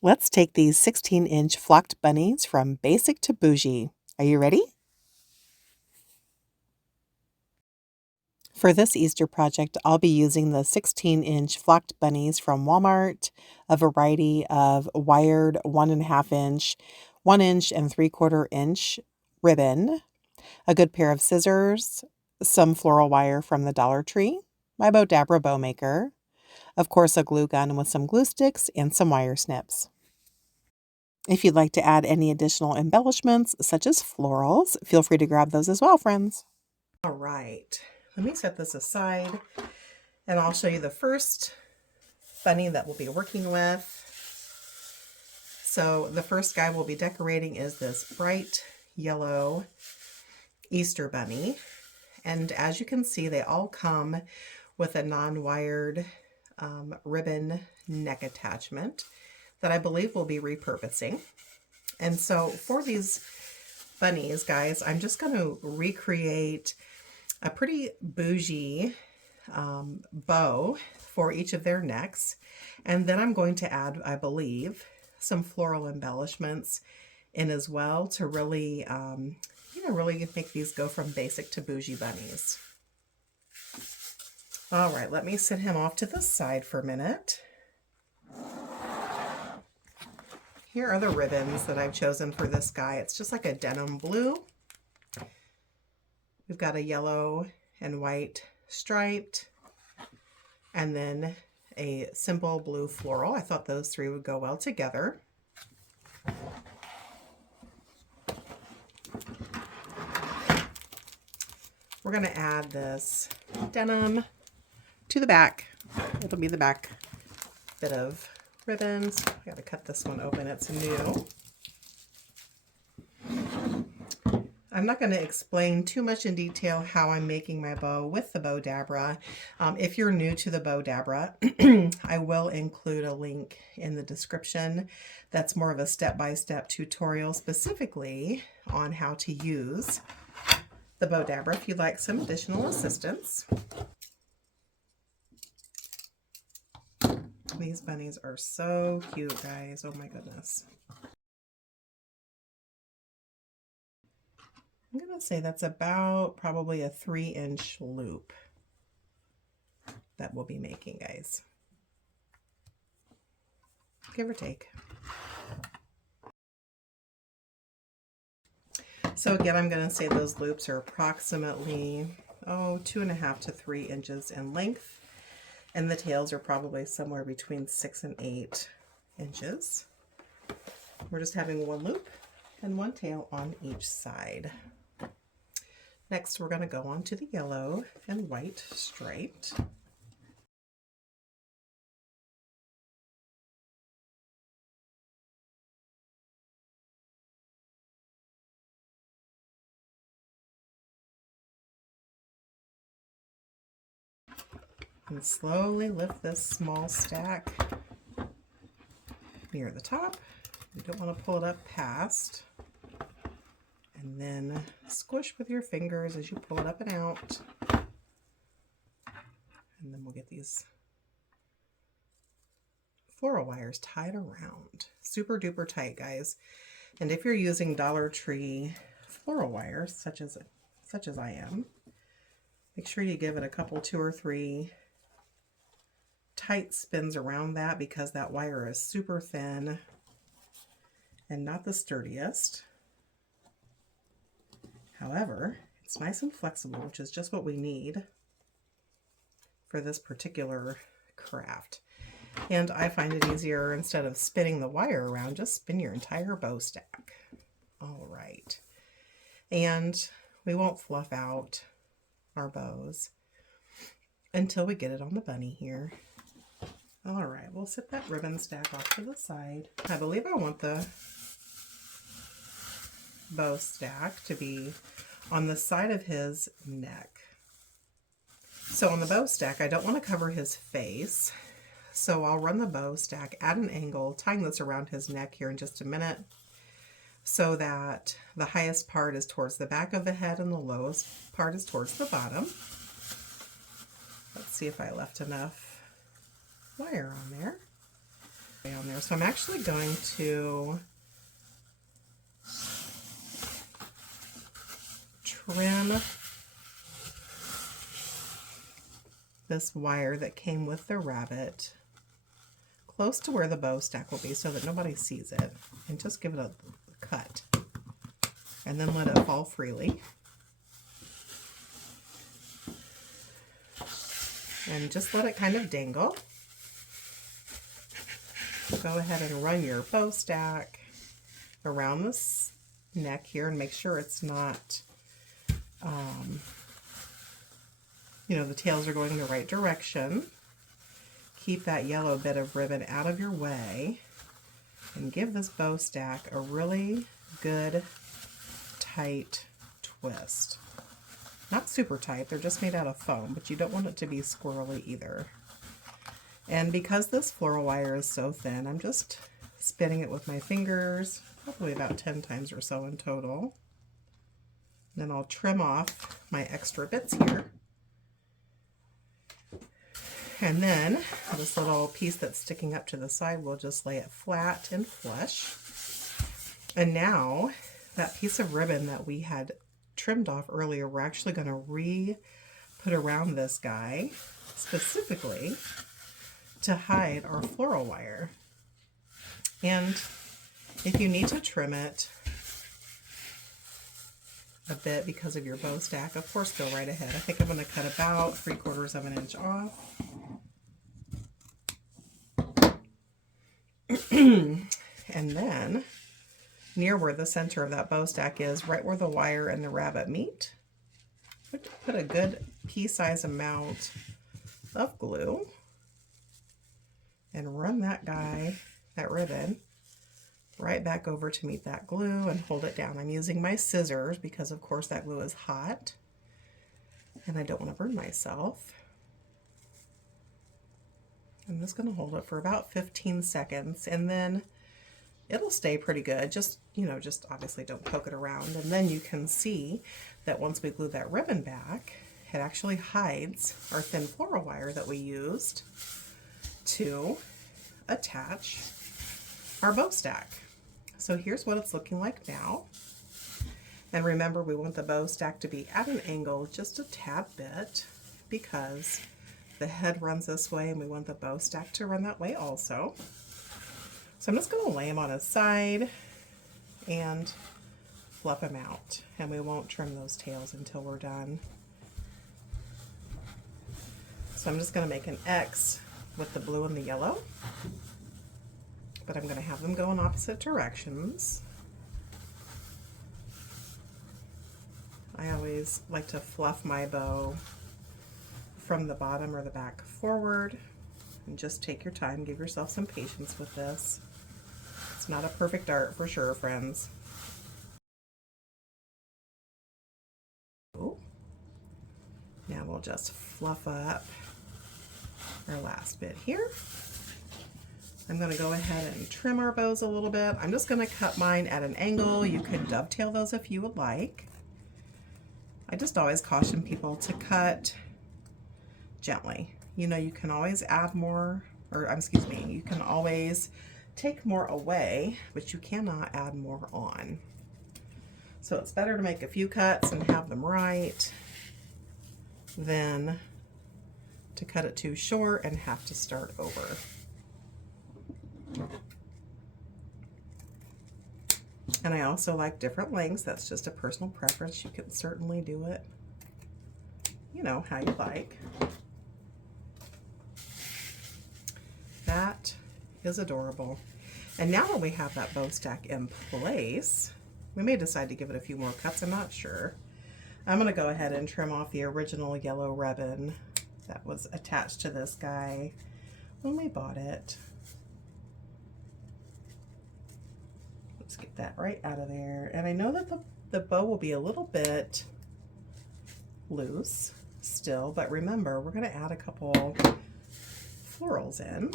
Let's take these 16-inch flocked bunnies from basic to bougie. Are you ready? For this Easter project, I'll be using the 16-inch flocked bunnies from Walmart, a variety of wired 1.5 inch, 1 inch, and 3/4 inch ribbon, a good pair of scissors, some floral wire from the Dollar Tree, my Bodabra bow maker, of course a glue gun with some glue sticks, and some wire snips. If you'd like to add any additional embellishments, such as florals, feel free to grab those as well, friends. All right, let me set this aside, and I'll show you the first bunny that we'll be working with. So the first guy we'll be decorating is this bright yellow Easter bunny. And as you can see, they all come with a non-wired ribbon neck attachment that I believe we'll be repurposing. And so for these bunnies, guys, I'm just going to recreate a pretty bougie bow for each of their necks. And then I'm going to add, I believe, some floral embellishments in as well to really, really make these go from basic to bougie bunnies. All right, let me set him off to the side for a minute. Here are the ribbons that I've chosen for this guy. It's just like a denim blue. We've got a yellow and white striped, and then a simple blue floral. I thought those three would go well together. We're going to add this denim to the back. It'll be the back bit of ribbons. I got to cut this one open. It's new. I'm not going to explain too much in detail how I'm making my bow with the Bodabra. If you're new to the Bodabra, I will include a link in the description that's more of a step-by-step tutorial specifically on how to use the Bodabra if you'd like some additional assistance. These bunnies are so cute, guys. Oh my goodness. I'm going to say that's about probably a 3-inch loop that we'll be making, guys. Give or take. So again, I'm going to say those loops are approximately, 2.5 to 3 inches in length. And the tails are probably somewhere between 6 and 8 inches. We're just having one loop and one tail on each side. Next, we're going to go on to the yellow and white striped. And slowly lift this small stack near the top. You don't want to pull it up past. And then squish with your fingers as you pull it up and out. And then we'll get these floral wires tied around. Super duper tight, guys. And if you're using Dollar Tree floral wires, such as I am, make sure you give it a couple, 2 or 3 tight spins around that, because that wire is super thin and not the sturdiest. However, it's nice and flexible, which is just what we need for this particular craft. And I find it easier, instead of spinning the wire around, just spin your entire bow stack. All right. And we won't fluff out our bows until we get it on the bunny here. All right, we'll set that ribbon stack off to the side. I believe I want the bow stack to be on the side of his neck. So on the bow stack, I don't want to cover his face. So I'll run the bow stack at an angle, tying this around his neck here in just a minute, so that the highest part is towards the back of the head and the lowest part is towards the bottom. Let's see if I left enough wire on there. on there. So I'm actually going to trim this wire that came with the rabbit close to where the bow stack will be so that nobody sees it, and just give it a cut and then let it fall freely. And just let it kind of dangle. Go ahead and run your bow stack around this neck here and make sure it's not, you know, the tails are going in the right direction. Keep that yellow bit of ribbon out of your way and give this bow stack a really good tight twist. Not super tight, they're just made out of foam, but you don't want it to be squirrely either. And because this floral wire is so thin, I'm just spinning it with my fingers, probably about 10 times or so in total. Then I'll trim off my extra bits here. And then this little piece that's sticking up to the side, we'll just lay it flat and flush. And now that piece of ribbon that we had trimmed off earlier, we're actually going to put around this guy specifically to hide our floral wire. And if you need to trim it a bit because of your bow stack, of course go right ahead. I think I'm going to cut about 3/4 of an inch off. And then near where the center of that bow stack is, right where the wire and the rabbit meet, put a good pea-size amount of glue and run that ribbon right back over to meet that glue and hold it down. I'm using my scissors because of course that glue is hot and I don't want to burn myself. I'm just going to hold it for about 15 seconds and then it'll stay pretty good. Just, you know, just obviously don't poke it around. And then you can see that once we glue that ribbon back, it actually hides our thin floral wire that we used to attach our bow stack. So here's what it's looking like now. And remember, we want the bow stack to be at an angle just a tad bit because the head runs this way and we want the bow stack to run that way also. So I'm just going to lay him on his side and fluff him out, and we won't trim those tails until we're done. So I'm just going to make an X with the blue and the yellow, but I'm going to have them go in opposite directions. I always like to fluff my bow from the bottom or the back forward, and just take your time, give yourself some patience with this. It's not a perfect art for sure, friends. Now we'll just fluff up our last bit here. I'm going to go ahead and trim our bows a little bit. I'm just going to cut mine at an angle. You can dovetail those if you would like. I just always caution people to cut gently. You know, you can always add more, or excuse me, you can always take more away, but you cannot add more on. So it's better to make a few cuts and have them right than to cut it too short and have to start over. And I also like different lengths. That's just a personal preference. You can certainly do it, you know, how you like. That is adorable. And now that we have that bow stack in place, we may decide to give it a few more cuts, I'm not sure. I'm going to go ahead and trim off the original yellow ribbon that was attached to this guy when we bought it. Let's get that right out of there. And I know that the bow will be a little bit loose still, but remember, we're going to add a couple florals in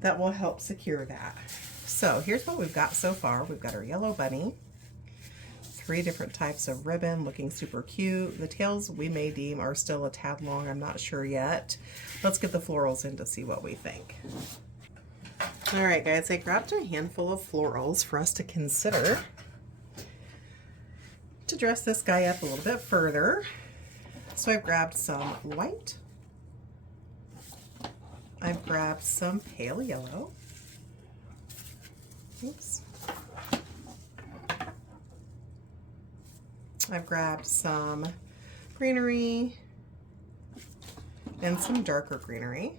that will help secure that. So here's what we've got so far. We've got our yellow bunny, 3 different types of ribbon, looking super cute. The tails we may deem are still a tad long, I'm not sure yet. Let's get the florals in to see what we think. All right, guys, I grabbed a handful of florals for us to consider to dress this guy up a little bit further. So I've grabbed some white. I've grabbed some pale yellow. Oops. I've grabbed some greenery and some darker greenery.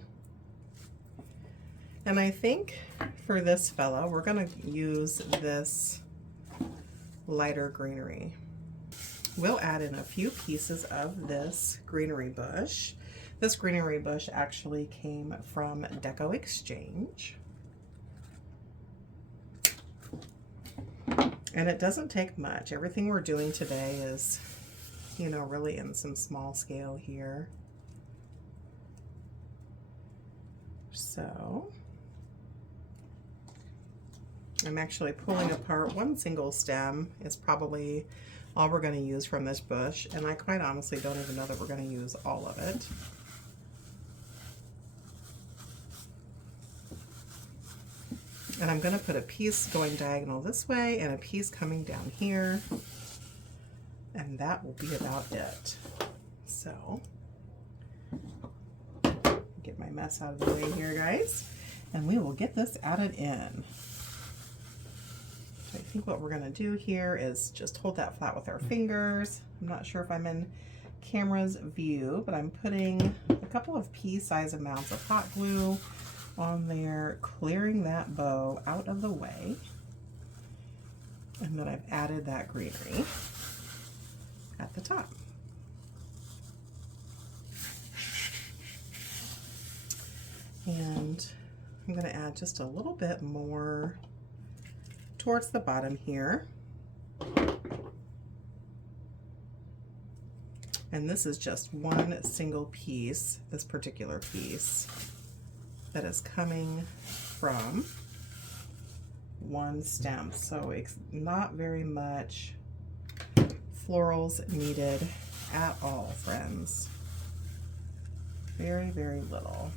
And I think for this fella, we're gonna use this lighter greenery. We'll add in a few pieces of this greenery bush. This greenery bush actually came from Deco Exchange. And it doesn't take much. Everything we're doing today is, you know, really in some small scale here. So I'm actually pulling apart one single stem is probably all we're going to use from this bush, and I quite honestly don't even know that we're going to use all of it. And I'm going to put a piece going diagonal this way and a piece coming down here, and that will be about it. So get my mess out of the way here, guys, and we will get this added in. I think what we're going to do here is just hold that flat with our fingers. I'm not sure if I'm in camera's view, but I'm putting a couple of pea-sized amounts of hot glue on there, clearing that bow out of the way. And then I've added that greenery at the top. And I'm going to add just a little bit more towards the bottom here. And this is just one single piece, this particular piece, that is coming from one stem. So it's not very much florals needed at all, friends. Very, very little.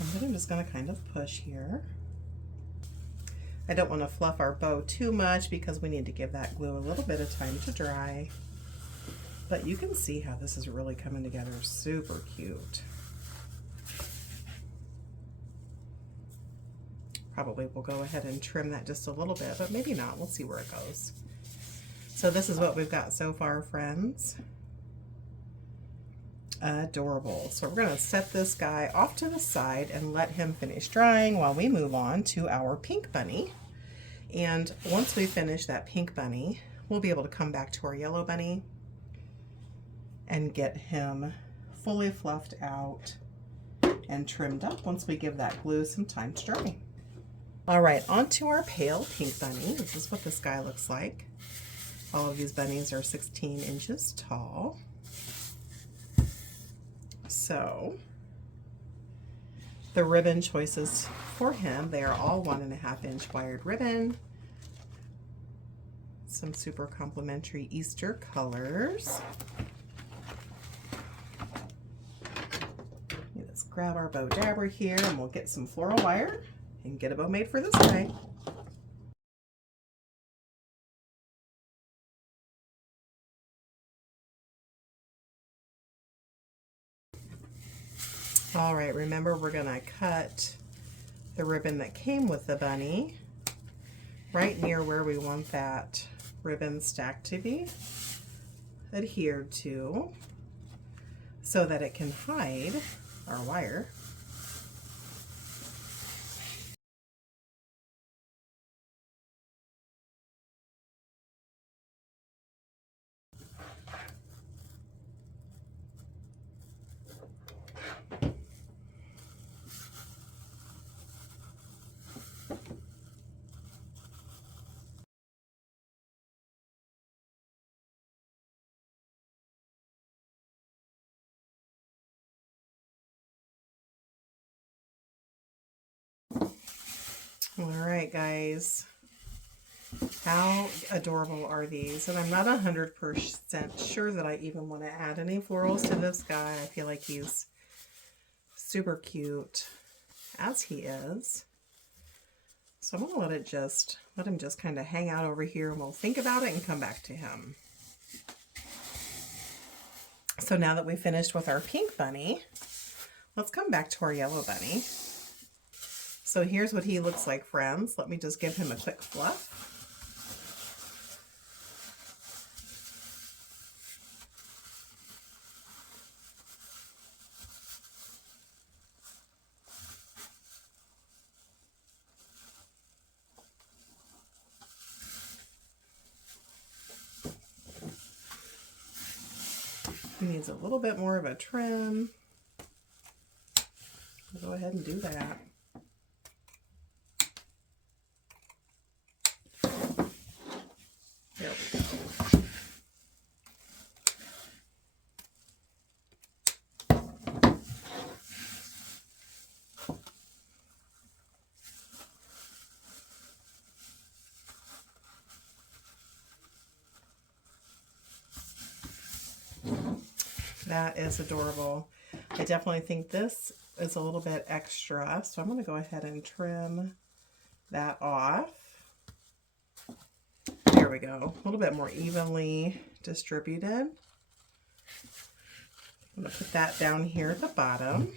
And then I'm just going to kind of push here. I don't want to fluff our bow too much because we need to give that glue a little bit of time to dry. But you can see how this is really coming together super cute. Probably we'll go ahead and trim that just a little bit, but maybe not. We'll see where it goes. So this is what we've got so far, friends. Adorable. So we're going to set this guy off to the side and let him finish drying while we move on to our pink bunny. And once we finish that pink bunny, we'll be able to come back to our yellow bunny and get him fully fluffed out and trimmed up once we give that glue some time to dry. All right, on to our pale pink bunny. This is what this guy looks like. All of these bunnies are 16 inches tall. So the ribbon choices for him, they are all 1.5 inch wired ribbon. Some super complimentary Easter colors. Let's grab our bow dabber here and we'll get some floral wire and get a bow made for this guy. All right, remember we're gonna cut the ribbon that came with the bunny right near where we want that ribbon stack to be adhered to so that it can hide our wire. All right, guys. How adorable are these? And I'm not 100% sure that I even want to add any florals to this guy. I feel like he's super cute as he is. So I'm going to let him just kind of hang out over here, and we'll think about it and come back to him. So now that we finished with our pink bunny, let's come back to our yellow bunny. So here's what he looks like, friends. Let me just give him a quick fluff. He needs a little bit more of a trim. I'll go ahead and do that. There we go. That is adorable. I definitely think this is a little bit extra, so I'm going to go ahead and trim that off. There we go. A little bit more evenly distributed. I'm going to put that down here at the bottom.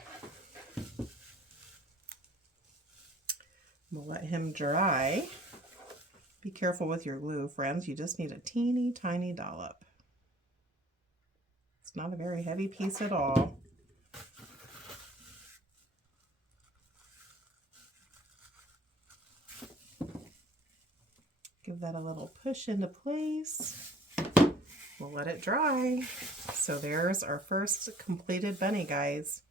We'll let him dry. Be careful with your glue, friends. You just need a teeny tiny dollop. It's not a very heavy piece at all. Give that a little push into place. We'll let it dry. So there's our first completed bunny, guys.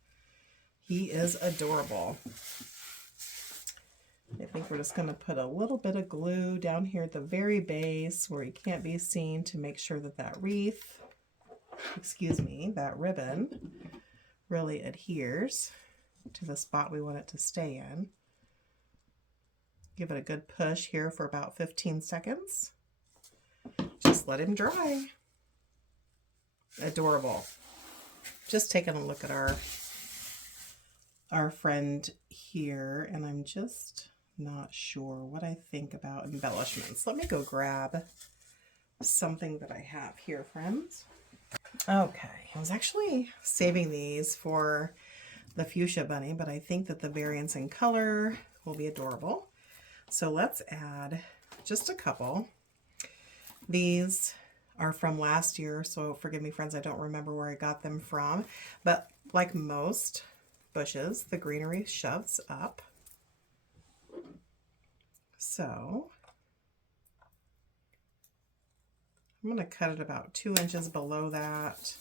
He is adorable. I think we're just going to put a little bit of glue down here at the very base where he can't be seen to make sure that that wreath, excuse me, that ribbon really adheres to the spot we want it to stay in. Give it a good push here for about 15 seconds. Just let him dry. Adorable. Just taking a look at our friend here, and I'm just not sure what I think about embellishments. Let me go grab something that I have here, friends. Okay, I was actually saving these for the fuchsia bunny, but I think that the variance in color will be adorable. So let's add just a couple. These are from last year, so forgive me, friends, I don't remember where I got them from, but like most bushes, the greenery shoves up. So I'm going to cut it about 2 inches below that.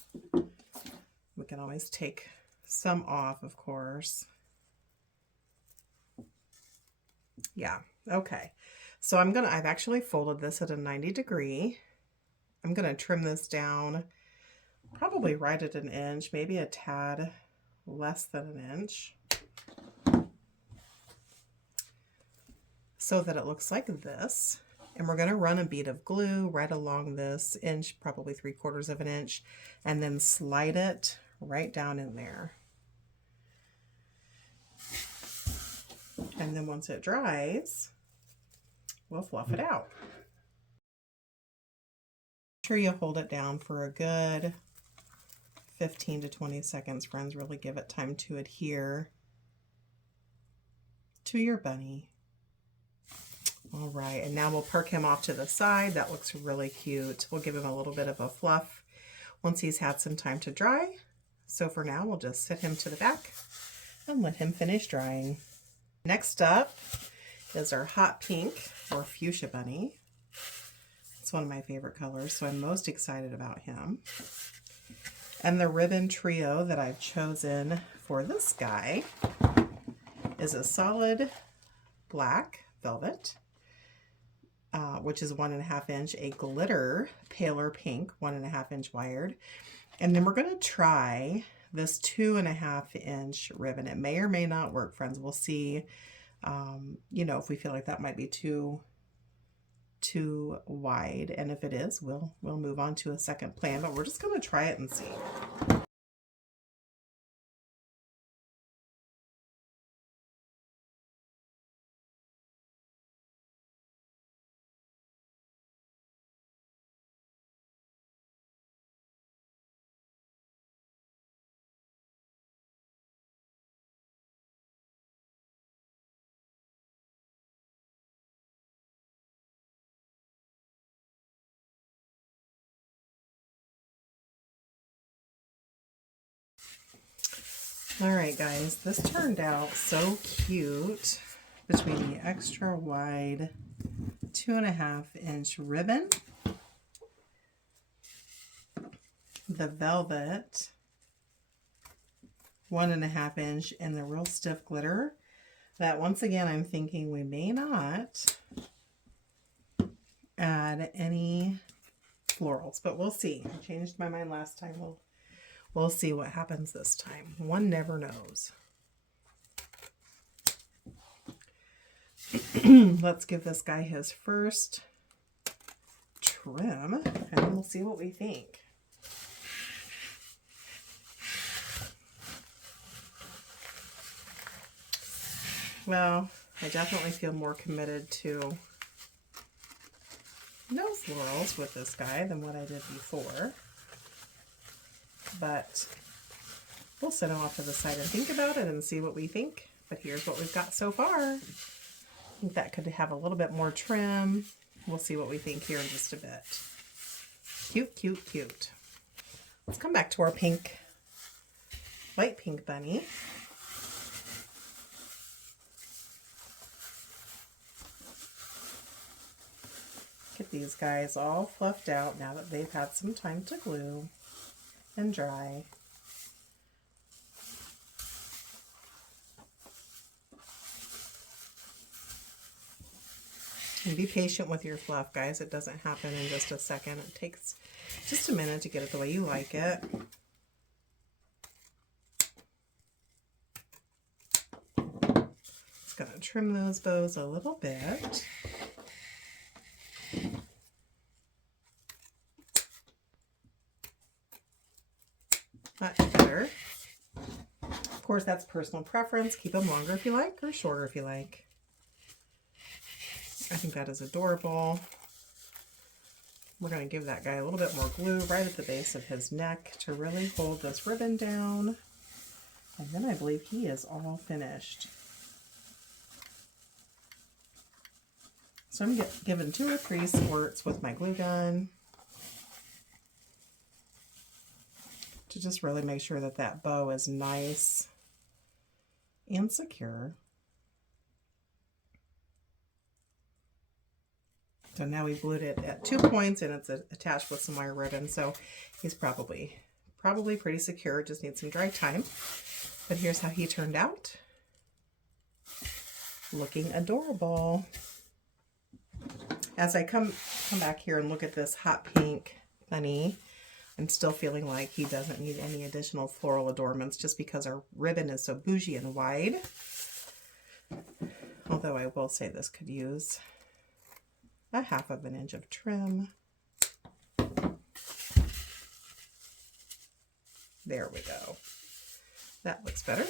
We can always take some off, of course. Yeah, okay. So I've actually folded this at a 90-degree. I'm going to trim this down probably right at an inch, maybe a tad less than an inch, so that it looks like this. And we're going to run a bead of glue right along this inch, probably 3/4 of an inch, and then slide it right down in there. And then once it dries, we'll fluff it out. Make sure you hold it down for a good 15 to 20 seconds, friends. Really give it time to adhere to your bunny. All right, and now we'll perk him off to the side. That looks really cute. We'll give him a little bit of a fluff once he's had some time to dry. So for now, we'll just sit him to the back and let him finish drying. Next up is our hot pink or fuchsia bunny. It's one of my favorite colors, so I'm most excited about him. And the ribbon trio that I've chosen for this guy is a solid black velvet, which is 1.5 inch, a glitter paler pink, 1.5 inch wired. And then we're going to try this 2.5 inch ribbon. It may or may not work, friends. We'll see, you know, if we feel like that might be too too wide, and if it is, we'll move on to a second plan, but we're just going to try it and see. All right, guys, this turned out so cute between the extra wide 2.5-inch ribbon, the velvet 1.5-inch, and the real stiff glitter, that once again I'm thinking we may not add any florals, but we'll see. I changed my mind last time. We'll see what happens this time. One never knows. Let's give this guy his first trim, and we'll see what we think. Well, I definitely feel more committed to no florals with this guy than what I did before. But we'll set him off to the side and think about it and see what we think. But here's what we've got so far. I think that could have a little bit more trim. We'll see what we think here in just a bit. Cute, cute, cute. Let's come back to our pink, light pink bunny. Get these guys all fluffed out now that they've had some time to glue and dry. And be patient with your fluff, guys. It doesn't happen in just a second. It takes just a minute to get it the way you like it. Just gonna trim those bows a little bit. Much better. Of course, that's personal preference. Keep them longer if you like, or shorter if you like. I think that is adorable. We're going to give that guy a little bit more glue right at the base of his neck to really hold this ribbon down. And then I believe he is all finished. So I'm giving 2 or 3 squirts with my glue gun to just really make sure that that bow is nice and secure. So now we've glued it at 2 points and it's attached with some wire ribbon. So he's probably pretty secure. Just needs some dry time. But here's how he turned out. Looking adorable. As I come back here and look at this hot pink bunny, I'm still feeling like he doesn't need any additional floral adornments just because our ribbon is so bougie and wide. Although I will say this could use a 1/2 inch of trim. There we go. That looks better.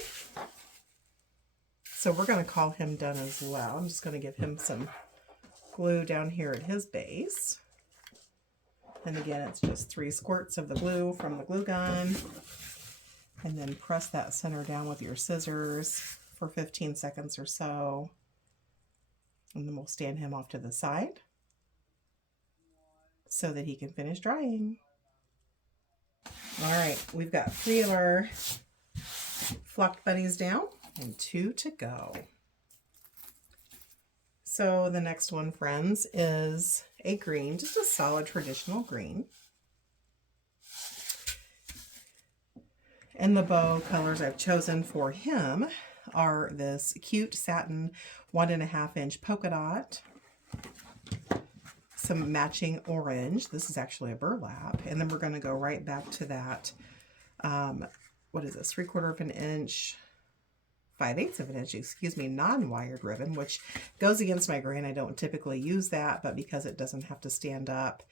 So we're going to call him done as well. I'm just going to give him some glue down here at his base. And again, it's just 3 squirts of the glue from the glue gun. And then press that center down with your scissors for 15 seconds or so. And then we'll stand him off to the side so that he can finish drying. All right, we've got 3 of our flocked bunnies down and 2 to go. So the next one, friends, is a green, just a solid traditional green. And the bow colors I've chosen for him are this cute satin 1.5 inch polka dot, some matching orange. This is actually a burlap. And then we're going to go right back to that, what is this, 3/4 inch 5/8 of an inch, excuse me, non-wired ribbon, which goes against my grain. I don't typically use that, but because it doesn't have to stand up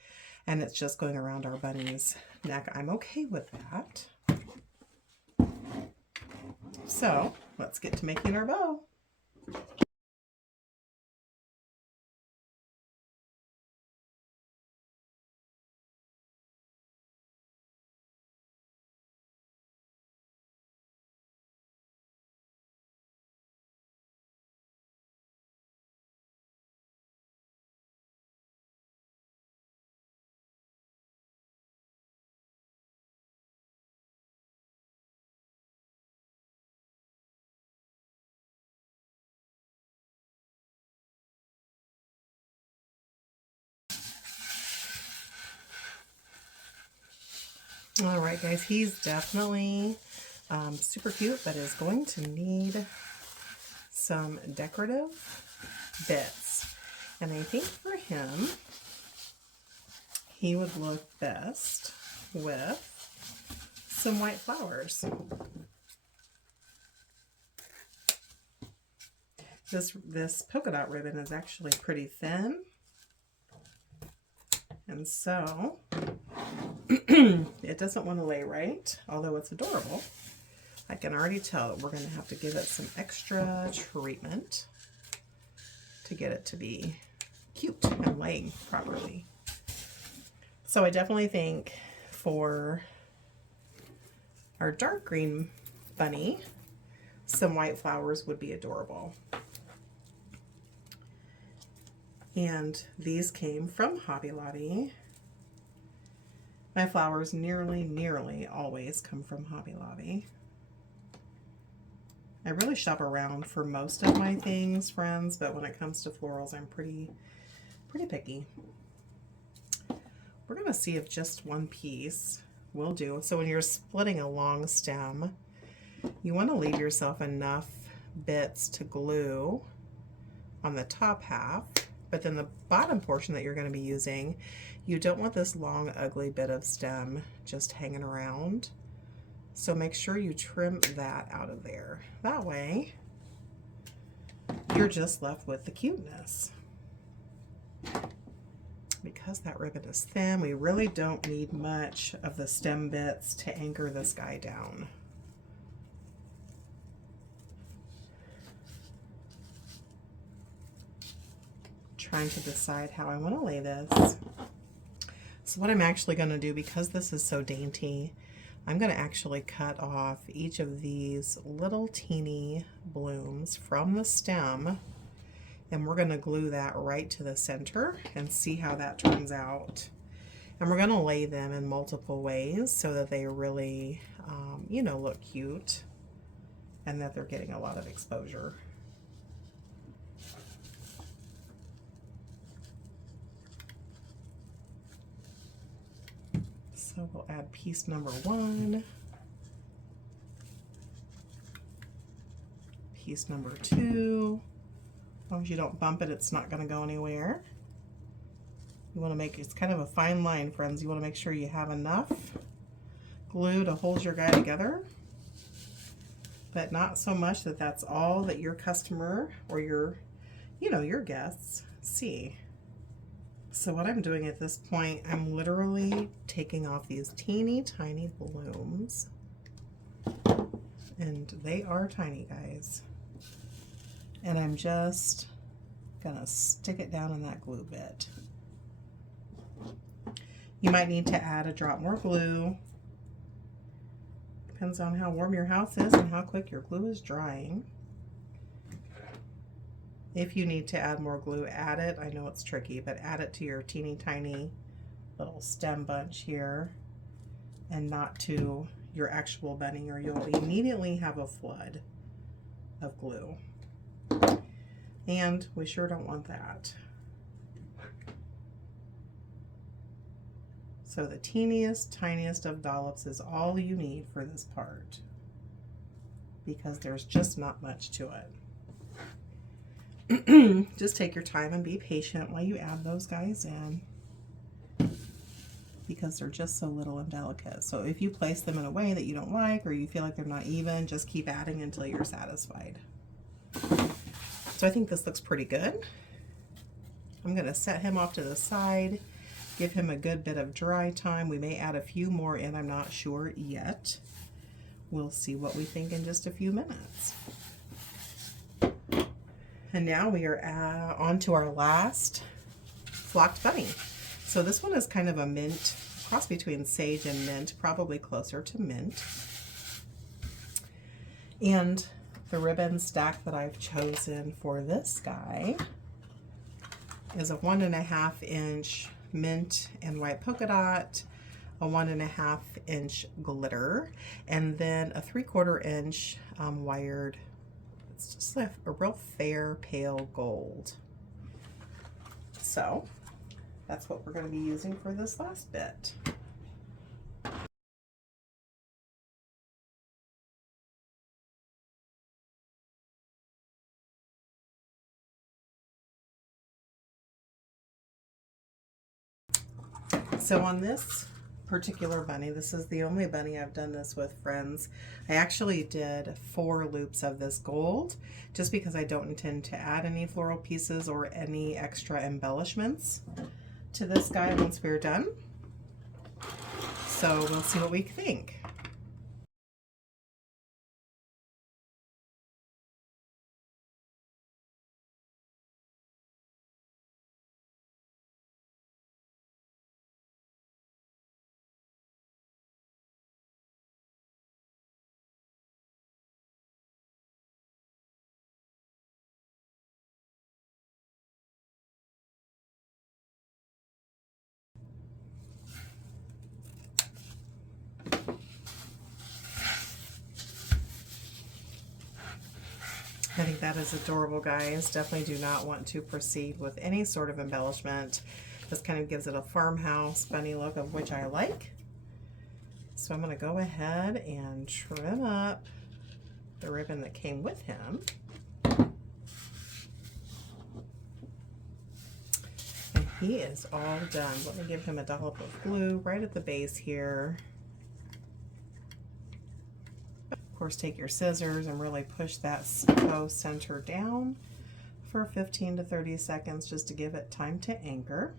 and it's just going around our bunny's neck, I'm okay with that. So let's get to making our bow. All right, guys, he's definitely super cute, but is going to need some decorative bits. And I think for him, he would look best with some white flowers. This polka dot ribbon is actually pretty thin. And so it doesn't want to lay right, although it's adorable. I can already tell that we're going to have to give it some extra treatment to get it to be cute and laying properly. So I definitely think for our dark green bunny, some white flowers would be adorable. And these came from Hobby Lobby. My flowers nearly always come from Hobby Lobby. I really shop around for most of my things, friends, but when it comes to florals, I'm pretty picky. We're gonna see if just one piece will do. So when you're splitting a long stem, you want to leave yourself enough bits to glue on the top half. But then the bottom portion that you're going to be using, you don't want this long, ugly bit of stem just hanging around. So make sure you trim that out of there. That way, you're just left with the cuteness. Because that ribbon is thin, we really don't need much of the stem bits to anchor this guy down. Trying to decide how I want to lay this. So what I'm actually going to do, because this is so dainty, I'm going to actually cut off each of these little teeny blooms from the stem, and we're going to glue that right to the center and see how that turns out. And we're going to lay them in multiple ways so that they really, you know, look cute and that they're getting a lot of exposure. So we'll add piece number 1, piece number 2. As long as you don't bump it, it's not going to go anywhere. You want to make, it's kind of a fine line, friends. You want to make sure you have enough glue to hold your guy together, but not so much that that's all that your customer or your, you know, your guests see. So what I'm doing at this point, I'm literally taking off these teeny tiny blooms, and they are tiny, guys. And I'm just gonna stick it down in that glue bit. You might need to add a drop more glue. Depends on how warm your house is and how quick your glue is drying. If you need to add more glue, add it. I know it's tricky, but add it to your teeny tiny little stem bunch here and not to your actual bunny, or you'll immediately have a flood of glue. And we sure don't want that. So the teeniest, tiniest of dollops is all you need for this part, because there's just not much to it. Just take your time and be patient while you add those guys in, because they're just so little and delicate. So if you place them in a way that you don't like, or you feel like they're not even, just keep adding until you're satisfied. So I think this looks pretty good. I'm going to set him off to the side, give him a good bit of dry time. We may add a few more in, I'm not sure yet. We'll see what we think in just a few minutes. And now we are on to our last flocked bunny. So this one is kind of a mint, cross between sage and mint, probably closer to mint. And the ribbon stack that I've chosen for this guy is a 1.5 inch mint and white polka dot, a 1.5 inch glitter, and then a 3/4 inch wired. It's just a real fair pale gold. So that's what we're going to be using for this last bit. So on this particular bunny, this is the only bunny I've done this with, friends. I actually did 4 loops of this gold just because I don't intend to add any floral pieces or any extra embellishments to this guy once we're done. So we'll see what we think. I think that is adorable, guys. Definitely do not want to proceed with any sort of embellishment. This kind of gives it a farmhouse bunny look, of which I like. So I'm going to go ahead and trim up the ribbon that came with him. And he is all done. Let me give him a dollop of glue right at the base here. Of course, take your scissors and really push that faux center down for 15 to 30 seconds just to give it time to anchor.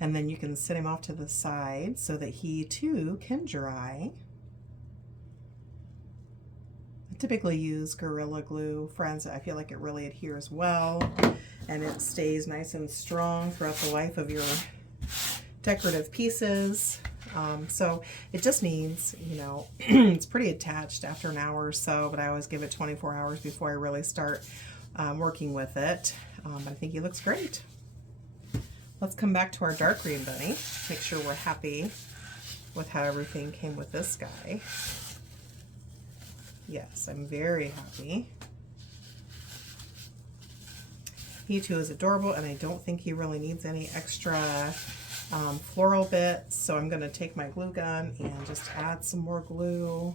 And then you can set him off to the side so that he too can dry. I typically use Gorilla Glue, friends. I feel like it really adheres well and it stays nice and strong throughout the life of your decorative pieces. So it just needs, you know, it's pretty attached after an hour or so, but I always give it 24 hours before I really start working with it. I think he looks great. Let's come back to our dark green bunny. Make sure we're happy with how everything came with this guy. Yes, I'm very happy. He too is adorable, and I don't think he really needs any extra floral bits. So I'm going to take my glue gun and just add some more glue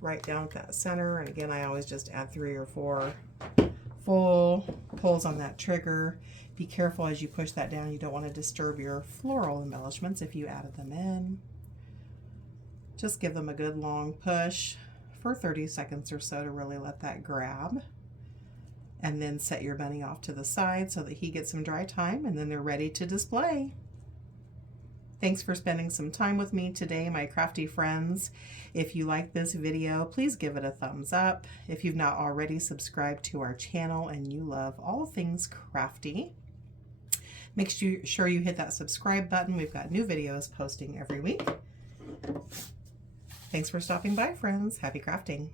right down at that center. And again, I always just add 3 or 4 full pulls on that trigger. Be careful as you push that down. You don't want to disturb your floral embellishments if you added them in. Just give them a good long push for 30 seconds or so to really let that grab. And then set your bunny off to the side so that he gets some dry time, and then they're ready to display. Thanks for spending some time with me today, my crafty friends. If you like this video, please give it a thumbs up. If you've not already subscribed to our channel and you love all things crafty, make sure you hit that subscribe button. We've got new videos posting every week. Thanks for stopping by, friends. Happy crafting.